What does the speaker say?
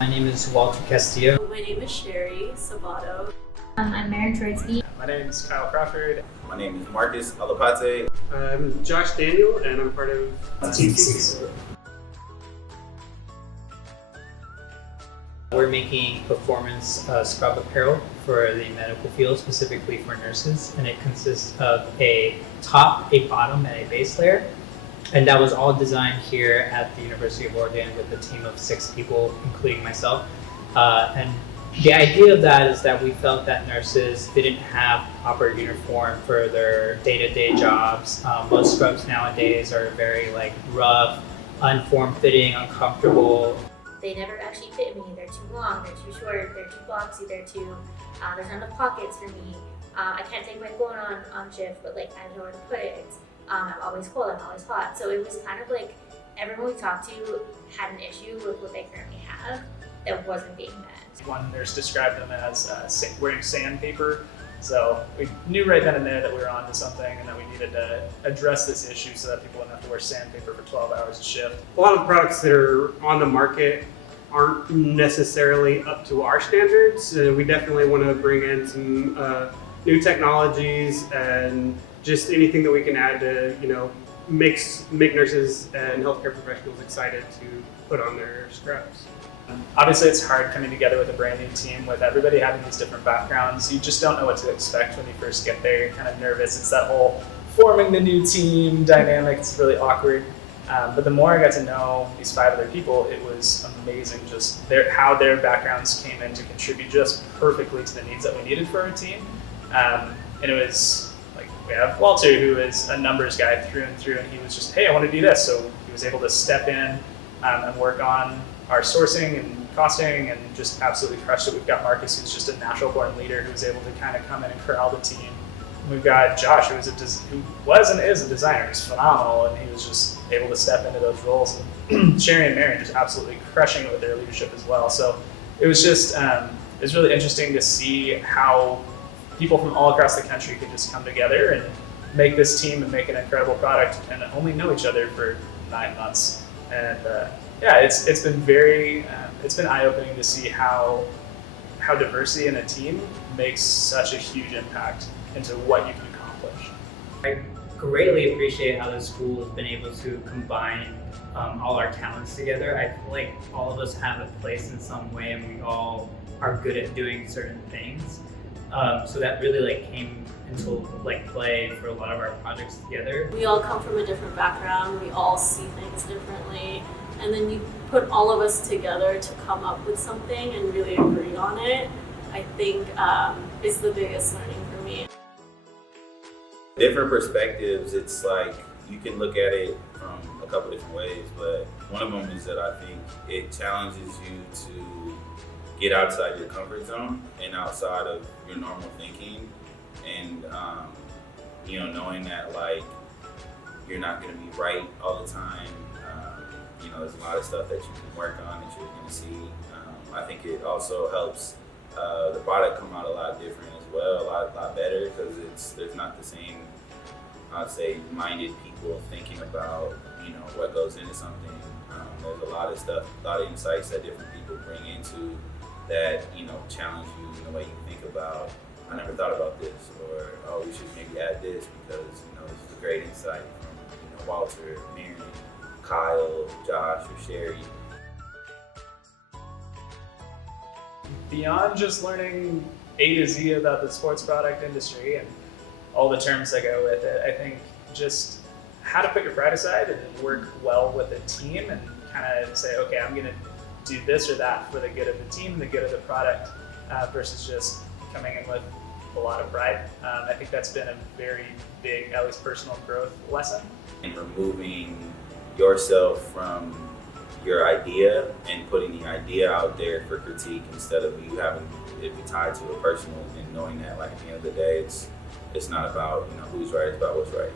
My name is Walter Castillo. My name is Sherylyn Sabado. I'm Maren Troitsky. My name is Kyle Crawford. My name is Marcus Alipate. I'm Josh Daniel, and I'm part of SISU. We're making performance scrub apparel for the medical field, specifically for nurses, and it consists of a top, a bottom, and a base layer. And that was all designed here at the University of Oregon with a team of 6 people, including myself. And the idea of that is that we felt that nurses didn't have proper uniform for their day-to-day jobs. Most scrubs nowadays are very rough, unform-fitting, uncomfortable. They never actually fit me. They're too long, they're too short, they're too boxy, there's not enough pockets for me. I can't take my phone on shift, but I don't know where to put it. I'm always cold, I'm always hot. So it was kind of like everyone we talked to had an issue with what they currently have that wasn't being met. One nurse described them as wearing sandpaper. So we knew right then and there that we were onto something and that we needed to address this issue so that people wouldn't have to wear sandpaper for 12 hours a shift. A lot of the products that are on the market aren't necessarily up to our standards. We definitely want to bring in some new technologies and just anything that we can add to, make nurses and healthcare professionals excited to put on their scrubs. Obviously, it's hard coming together with a brand new team with everybody having these different backgrounds. You just don't know what to expect when you first get there. You're kind of nervous. It's that whole forming the new team dynamic. It's really awkward. But the more I got to know these 5 other people, it was amazing just how their backgrounds came in to contribute just perfectly to the needs that we needed for our team. And it was we have Walter, who is a numbers guy through and through, and he was just, hey, I want to do this. So he was able to step in and work on our sourcing and costing and just absolutely crushed it. We've got Marcus, who's just a natural born leader who was able to kind of come in and corral the team. We've got Josh, who was and is a designer. He's phenomenal, and he was just able to step into those roles. And Sherry and Maren just absolutely crushing it with their leadership as well. So it was just, it was really interesting to see how people from all across the country could just come together and make this team and make an incredible product and only know each other for 9 months. And it's been very, it's been eye-opening to see how diversity in a team makes such a huge impact into what you can accomplish. I greatly appreciate how the school has been able to combine all our talents together. I feel like all of us have a place in some way, and we all are good at doing certain things. So that really came into play for a lot of our projects together. We all come from a different background, we all see things differently, and then you put all of us together to come up with something and really agree on it. I think is the biggest learning for me. Different perspectives, it's you can look at it from a couple different ways, but one of them is that I think it challenges you to get outside your comfort zone and outside of your normal thinking, and knowing that you're not going to be right all the time. There's a lot of stuff that you can work on that you're going to see. I think it also helps the product come out a lot different as well, a lot better, because there's not the same, I'd say, minded people thinking about what goes into something. There's a lot of stuff, a lot of insights that different people bring into that challenge you in the way you think about, I never thought about this, or oh, we should maybe add this because this is a great insight from Walter, Maren, Kyle, Josh, or Sherry. Beyond just learning A to Z about the sports product industry and all the terms that go with it, I think just how to put your pride aside and work well with a team and kind of say, okay, I'm going to do this or that for the good of the team and the good of the product, versus just coming in with a lot of pride. I think that's been a very big, at least personal growth lesson. And removing yourself from your idea and putting the idea out there for critique instead of you having it be tied to a personal, and knowing that at the end of the day, it's not about who's right, it's about what's right.